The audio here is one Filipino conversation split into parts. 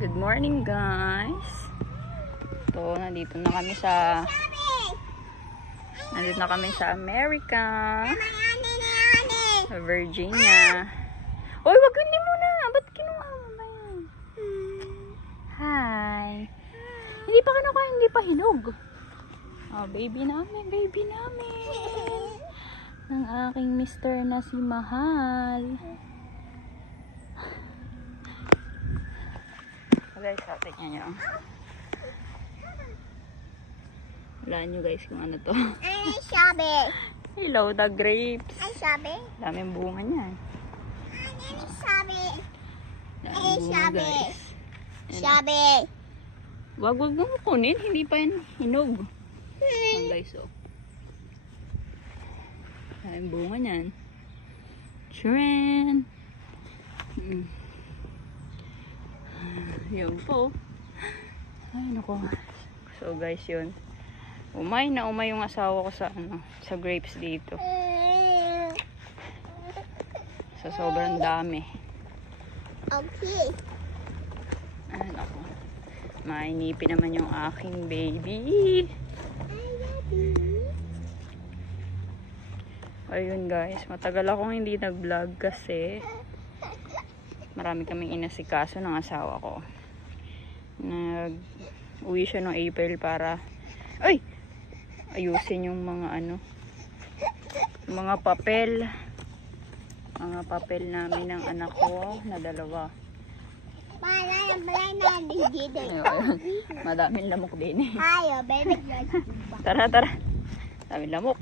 Good morning, guys. Ito, nandito na kami sa America, sa Virginia. Oy, wag hindi muna. Ba't kinuha mo ba yan? Hi. Hindi pa kinuha, hindi pa hinog. Oh, baby namin, baby namin. Ng aking mister na si Mahal. Guys, tingnan nyo. Wala nyo guys kung ano to. Ay, sabi. Hello, the grapes. Ay, sabi. Daming bunga niya. Ay, sabi. Daming bunga guys. Sabi. Wag mo kunin, hindi pa yan hinog. Ayan guys, oh. Daming bunga niyan. Tren. Yun po. Ay, naku. So guys, yun. Umay yung asawa ko sa grapes dito. Sa sobrang dami. Okay. Ay, naku. Mainipin naman yung aking baby. Ayun guys, matagal akong hindi nag-vlog kasi marami kaming inasikaso ng asawa ko. Nag-uwi siya noong April para ayusin yung mga mga papel namin ng anak ko na dalawa. Madaming lamok din eh. Tara. Daming lamok.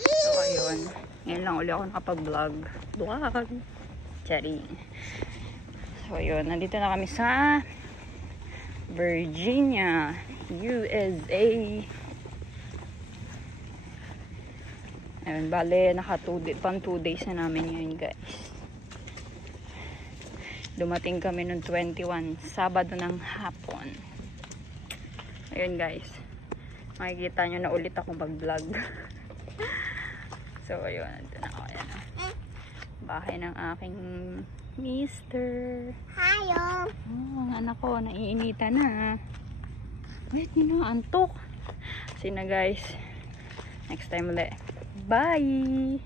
So ayun. Ngayon lang uli ako nakapag-vlog. Charing. So ayun, nandito na kami sa Virginia, USA. Ayun, bale, pang 2 days na namin ngayon guys. Dumating kami noong 21, Sabado ng hapon. Ayun guys, makikita nyo na ulit akong mag-vlog. So ayun, nandito na ako. Ayan, bahay ng aking mister. Hayo. Ang anak ko, naiinita na. Wait, nyo na, antok. Kasi na guys, next time ulit. Bye!